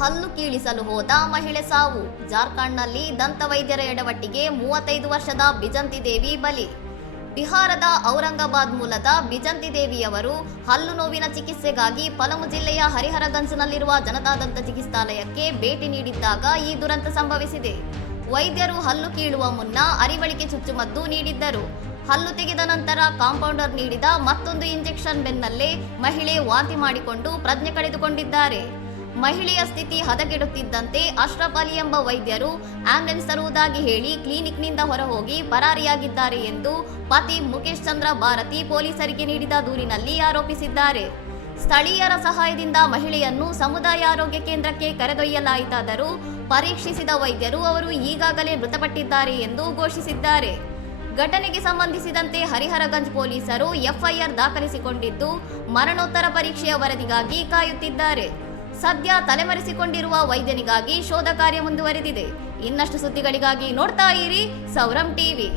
ಹಲ್ಲು ಕೀಳಿಸಲು ಹೋದ ಮಹಿಳೆ ಸಾವು. ಜಾರ್ಖಂಡ್ನಲ್ಲಿ ದಂತವೈದ್ಯರ ಎಡವಟ್ಟಿಗೆ 35 ವರ್ಷದ ಬಿಜಂತಿ ದೇವಿ ಬಲಿ. ಬಿಹಾರದ ಔರಂಗಾಬಾದ್ ಮೂಲದ ಬಿಜಂತಿ ದೇವಿಯವರು ಹಲ್ಲು ನೋವಿನ ಚಿಕಿತ್ಸೆಗಾಗಿ ಪಲಮು ಜಿಲ್ಲೆಯ ಹರಿಹರಗಂಜ್ನಲ್ಲಿರುವ ಜನತಾ ದಂತ ಚಿಕಿತ್ಸಾಲಯಕ್ಕೆ ಭೇಟಿ ನೀಡಿದ್ದಾಗ ಈ ದುರಂತ ಸಂಭವಿಸಿದೆ. ವೈದ್ಯರು ಹಲ್ಲು ಕೀಳುವ ಮುನ್ನ ಅರಿವಳಿಕೆ ಚುಚ್ಚುಮದ್ದು ನೀಡಿದ್ದರು. ಹಲ್ಲು ತೆಗೆದ ನಂತರ ಕಾಂಪೌಂಡರ್ ನೀಡಿದ ಮತ್ತೊಂದು ಇಂಜೆಕ್ಷನ್ ಬೆನ್ನಲ್ಲೇ ಮಹಿಳೆ ವಾಂತಿ ಮಾಡಿಕೊಂಡು ಪ್ರಜ್ಞೆ ಕಳೆದುಕೊಂಡಿದ್ದಾರೆ. ಮಹಿಳೆಯ ಸ್ಥಿತಿ ಹದಗೆಡುತ್ತಿದ್ದಂತೆ ಅಶ್ರಫ್ ಅಲಿ ಎಂಬ ವೈದ್ಯರು ಆಂಬ್ಯುಲೆನ್ಸ್ ತರುವುದಾಗಿ ಹೇಳಿ ಕ್ಲಿನಿಕ್ನಿಂದ ಹೊರಹೋಗಿ ಪರಾರಿಯಾಗಿದ್ದಾರೆ ಎಂದು ಪತಿ ಮುಖೇಶ್ ಚಂದ್ರ ಭಾರತಿ ಪೊಲೀಸರಿಗೆ ನೀಡಿದ ದೂರಿನಲ್ಲಿ ಆರೋಪಿಸಿದ್ದಾರೆ. ಸ್ಥಳೀಯರ ಸಹಾಯದಿಂದ ಮಹಿಳೆಯನ್ನು ಸಮುದಾಯ ಆರೋಗ್ಯ ಕೇಂದ್ರಕ್ಕೆ ಕರೆದೊಯ್ಯಲಾಯಿತಾದರೂ ಪರೀಕ್ಷಿಸಿದ ವೈದ್ಯರು ಅವರು ಈಗಾಗಲೇ ಮೃತಪಟ್ಟಿದ್ದಾರೆ ಎಂದು ಘೋಷಿಸಿದ್ದಾರೆ. ಘಟನೆಗೆ ಸಂಬಂಧಿಸಿದಂತೆ ಹರಿಹರಗಂಜ್ ಪೊಲೀಸರು ಎಫ್ಐಆರ್ ದಾಖಲಿಸಿಕೊಂಡಿದ್ದು ಮರಣೋತ್ತರ ಪರೀಕ್ಷೆಯ ವರದಿಗಾಗಿ ಕಾಯುತ್ತಿದ್ದಾರೆ. ಸದ್ಯ ತಲೆಮರೆಸಿಕೊಂಡಿರುವ ವೈದ್ಯನಿಗಾಗಿ ಶೋಧ ಕಾರ್ಯ ಮುಂದುವರೆದಿದೆ. ಇನ್ನಷ್ಟು ಸುದ್ದಿಗಳಿಗಾಗಿ ನೋಡ್ತಾ ಇರಿ ಸೌರಂ ಟಿವಿ.